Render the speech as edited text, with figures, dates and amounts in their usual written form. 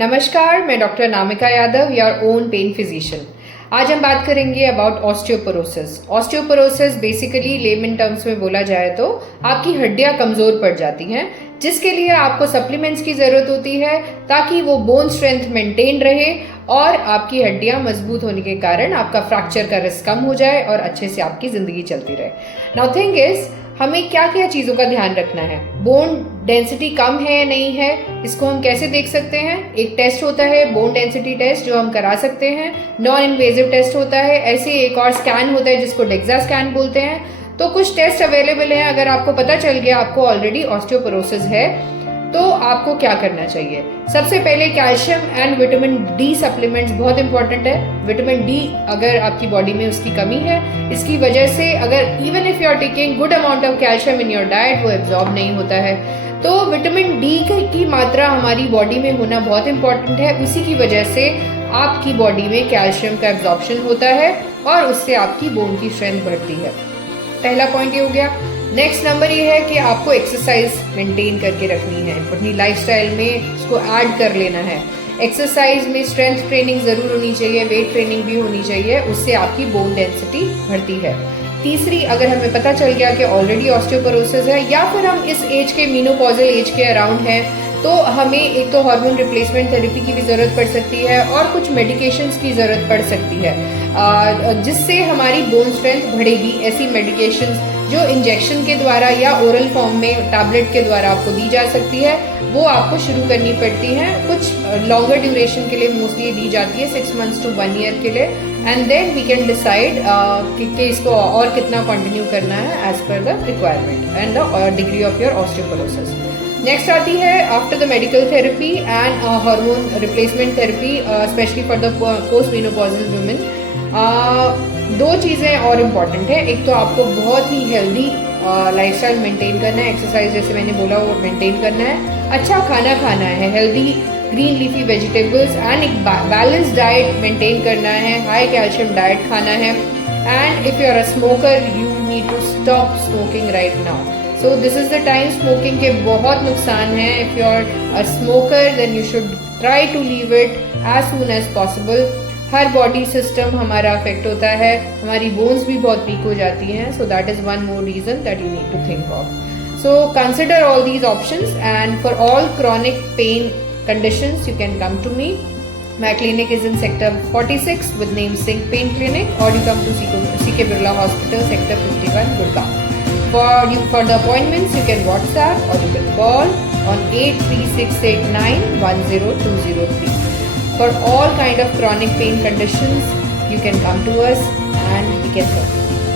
नमस्कार, मैं doctor Namika Yadav, your own pain physician. आज हम बात करेंगे about osteoporosis. Osteoporosis basically layman terms में बोला जाए तो आपकी हड्डियां कमज़ोर पड़ जाती हैं, जिसके लिए आपको सप्लीमेंट्स की ज़रूरत होती है ताकि वो बोन स्ट्रेंथ मेंटेन रहे और आपकी हड्डियां मजबूत होने के कारण आपका फ्रैक्चर का रिस्क कम हो जाए और अच्छे से आपकी ज़िंदगी चलती रहे। नाउ थिंग इज, हमें क्या क्या चीज़ों का ध्यान रखना है। बोन डेंसिटी कम है या नहीं है, इसको हम कैसे देख सकते हैं। एक टेस्ट होता है बोन डेंसिटी टेस्ट, जो हम करा सकते हैं। नॉन इन्वेजिव टेस्ट होता है। ऐसे एक और स्कैन होता है जिसको डेक्सा स्कैन बोलते हैं। तो कुछ टेस्ट अवेलेबल हैं। अगर आपको पता चल गया आपको ऑलरेडी ऑस्टियोपोरोसिस है तो आपको क्या करना चाहिए। सबसे पहले calcium and vitamin D supplements बहुत इंपॉर्टेंट है। विटामिन डी अगर आपकी बॉडी में उसकी कमी है, इसकी वजह से अगर even if you are taking good amount of calcium in your diet, वो एब्जॉर्ब नहीं होता है। तो विटामिन डी की मात्रा हमारी बॉडी में होना बहुत इंपॉर्टेंट है। उसी की वजह से आपकी बॉडी में कैल्शियम का एब्जॉर्प्शन होता है और उससे आपकी बोन की स्ट्रेंथ बढ़ती है। पहला पॉइंट ये हो गया। नेक्स्ट नंबर ये है कि आपको एक्सरसाइज मेंटेन करके रखनी है, अपनी लाइफस्टाइल में उसको ऐड कर लेना है। एक्सरसाइज में स्ट्रेंथ ट्रेनिंग ज़रूर होनी चाहिए, वेट ट्रेनिंग भी होनी चाहिए, उससे आपकी बोन डेंसिटी बढ़ती है। तीसरी, अगर हमें पता चल गया कि ऑलरेडी ऑस्टियोपोरोसिस है या फिर हम इस एज के मेनोपॉजल एज के अराउंड हैं, तो हमें एक तो हार्मोन रिप्लेसमेंट थेरेपी की भी ज़रूरत पड़ सकती है और कुछ मेडिकेशंस की ज़रूरत पड़ सकती है, जिससे हमारी बोन स्ट्रेंथ बढ़ेगी। ऐसी मेडिकेशंस जो इंजेक्शन के द्वारा या ओरल फॉर्म में टैबलेट के द्वारा आपको दी जा सकती है, वो आपको शुरू करनी पड़ती हैं। कुछ लॉन्गर ड्यूरेशन के लिए मोस्टली दी जाती है, 6 months to 1 year के लिए। And then we can decide कि इसको और कितना कंटिन्यू करना है as per the requirement and the degree of your osteoporosis. Next आती है after the medical therapy and hormone replacement therapy, specially for the post menopausal women. दो चीज़ें और इम्पॉर्टेंट है। एक तो आपको बहुत ही हेल्दी लाइफस्टाइल मेंटेन करना है, एक्सरसाइज जैसे मैंने बोला वो मेंटेन करना है, अच्छा खाना खाना है, healthy green leafy vegetables and एक बैलेंस डाइट मेंटेन करना है, हाई कैल्शियम डाइट खाना है। And if you are a smoker, you need to stop smoking right now. So this is the time. Smoking के बहुत नुकसान हैं। If you are a smoker then you should try to leave it as soon as possible. हर body system हमारा affect होता है, हमारी bones भी बहुत वीक हो जाती हैं। So that is one more reason that you need to think of. So consider all these options and for all chronic pain conditions you can come to me. My clinic is in sector 46 with name Singh Pain Clinic, or you come to CK Birla Hospital sector 51 Gurgaon. For the appointments you can WhatsApp or you can call on 83689 For all kind of chronic pain conditions you can come to us and we can help you.